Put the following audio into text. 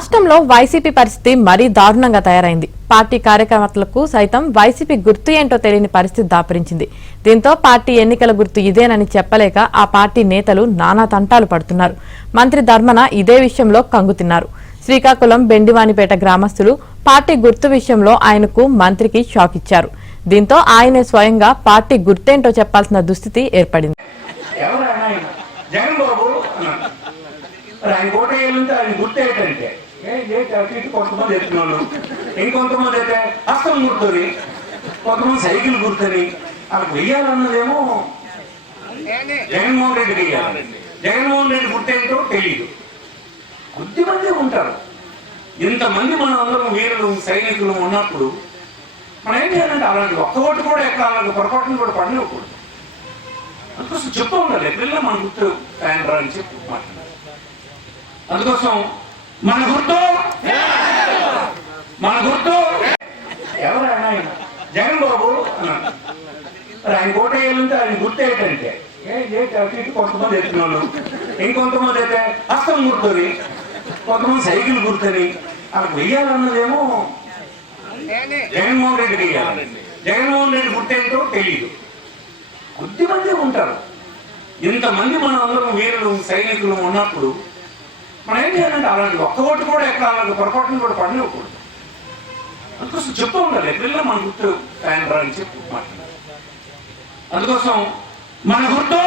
రాష్ట్రంలో వైసీపీ పరిస్థితి మరీ దారుణంగా తయారైంది. పార్టీ కార్యకర్తలకు సైతం వైసీపీ గుర్తు ఏంటో తెలియని పరిస్థితి దాపురించింది. దీంతో పార్టీ ఎన్నికల గుర్తు ఇదేనని చెప్పలేక ఆ పార్టీ నేతలు నానా తంటాలు పడుతున్నారు. మంత్రి ధర్మన ఇదే విషయంలో కంగుతిన్నారు. శ్రీకాకుళం బెండివానిపేట గ్రామస్తులు పార్టీ గుర్తు విషయంలో ఆయనకు మంత్రికి షాక్ ఇచ్చారు. దీంతో ఆయనే స్వయంగా పార్టీ గుర్తేంటో చెప్పాల్సిన దుస్థితి ఏర్పడింది. ఆయన కోటేయాలంటే ఆయన గుర్తేటంటే కొంతమంది ఎత్తున్నాను, ఇంకొంతమంది అయితే హస్తం గుర్తుంది, కొంతమంది సైకిల్ గుర్తని వాళ్ళకి వెయ్యాలన్నదేమో జగన్మోహన్ రెడ్డి వెయ్యాలి. జగన్మోహన్ రెడ్డి గుర్తేంటో తెలియదు. కొద్దిమంది ఉంటారు. ఇంతమంది మనం అందరం వీరులు సైనికులు ఉన్నప్పుడు మనం ఏం చేయాలంటే అలాంటి ఒక్క ఓటు కూడా ఎక్కడ అలాంటి పొరపాటును కూడా పడలేకూడదు. అందుకోసం చెప్తూ ఉండాలి, ఎప్పుడైనా మన గుర్తు ఫ్యాన్ అని చెప్పి మాట్లాడాలి. అందుకోసం మన గుర్తు ఎవరైనా జగన్ బాబు అన్నాడు. ఆయన కోటేయాలంటే ఆయన గుర్తేటంటే కొంతమంది ఎత్తున్నాను, ఇంకొంతమంది అయితే హస్తం గుర్తుంది, కొంతమంది సైకిల్ గుర్తని వాళ్ళకి వెయ్యాలన్నదేమో జగన్మోహన్ రెడ్డి వెయ్యాలి. జగన్మోహన్ రెడ్డి గుర్తేంటో తెలియదు. కొద్దిమంది ఉంటారు. ఇంతమంది మనం అందరం వీరులు సైనికులు ఉన్నప్పుడు మనం ఏం చేయాలంటే అలాంటి ఒక్క ఓటు కూడా ఎక్కడ అలాంటి పొరపాటును కూడా పడలేకూడదు. అందుకోసం చెప్తూ ఉండాలి, ఎప్పుడైనా మన గుర్తు ఫ్యాన్ అని చెప్పి మాట్లాడాలి. అందుకోసం మన గుర్తు